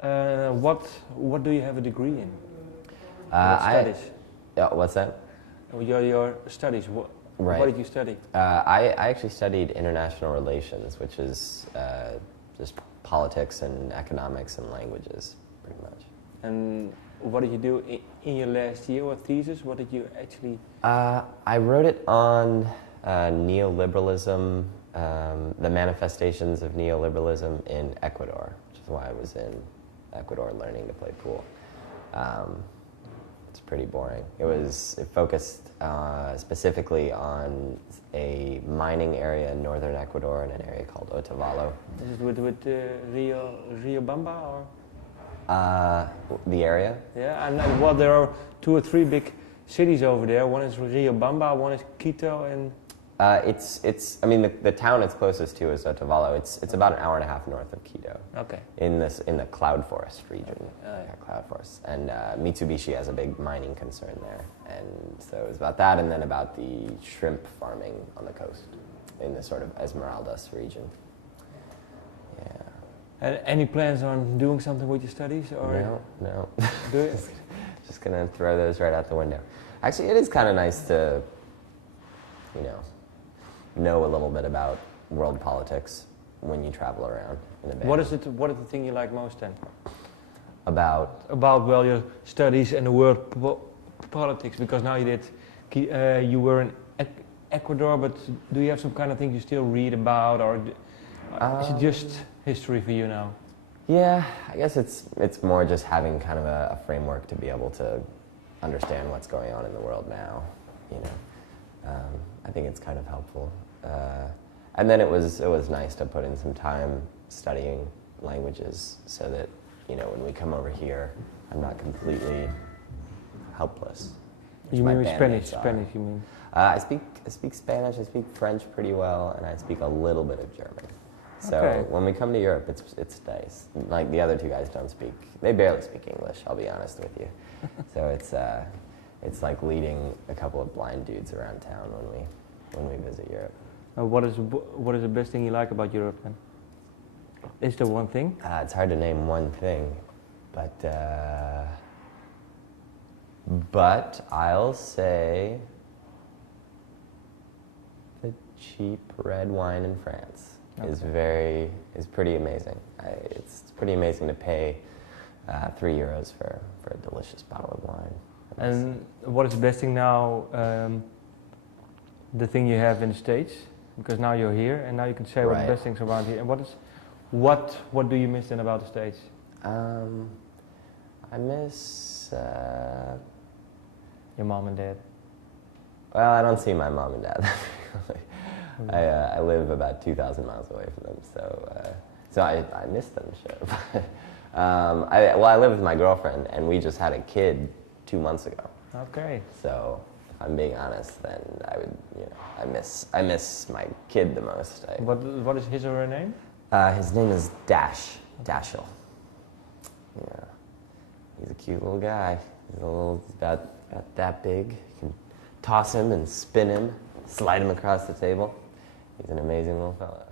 What do you have a degree in? Uh, What I, studies? yeah, what's that? Your studies. Right. What did you study? I actually studied international relations, which is just politics and economics and languages, pretty much. And what did you do in your last year or thesis? What did you actually? I wrote it on neoliberalism, the manifestations of neoliberalism in Ecuador, which is why I was in Ecuador learning to play pool. It's pretty boring. It focused specifically on a mining area in northern Ecuador in an area called Otavalo. Is it with Rio Bamba or? The area? Yeah, and well, there are 2 or 3 big cities over there. One is Rio Bamba, one is Quito, and. I mean, the town it's closest to is Otavalo. It's about an hour and a half north of Quito. Okay. In the cloud forest region. Okay. Yeah, cloud forest. And Mitsubishi has a big mining concern there. And so it was about that and then about the shrimp farming on the coast in the sort of Esmeraldas region. Yeah. And any plans on doing something with your studies? Or No. Do you? Just gonna throw those right out the window. Actually, it is kind of nice to, know a little bit about world politics when you travel around in a band. What is the thing you like most then? About Your studies and the world politics, because now you were in Ecuador, but do you have some kind of thing you still read about, or is it just history for you now? Yeah, I guess it's more just having kind of a framework to be able to understand what's going on in the world now. I think it's kind of helpful. And then it was nice to put in some time studying languages so that, when we come over here, I'm not completely helpless. You mean Spanish? Spanish, you mean? I speak Spanish, I speak French pretty well, and I speak a little bit of German. So Okay. when we come to Europe, it's nice. Like the other 2 guys they barely speak English, I'll be honest with you. So it's like leading a couple of blind dudes around town when we visit Europe. What is the best thing you like about Europe then? Is there one thing? It's hard to name one thing, but I'll say the cheap red wine in France is pretty amazing. It's pretty amazing to pay €3 for a delicious bottle of wine. And what is the best thing now? The thing you have in the States, because now you're here, and now you can say what the best things around here. And what do you miss then about the States? I miss your mom and dad. Well, I don't see my mom and dad. I live about 2,000 miles away from them, so I miss them. Sure. I live with my girlfriend, and we just had a kid 2 months ago. Okay. So if I'm being honest, then I would, I miss my kid the most. What is his or her name? His name is Dashiell. Yeah, he's a cute little guy. He's about that big. You can toss him and spin him, slide him across the table. He's an amazing little fellow.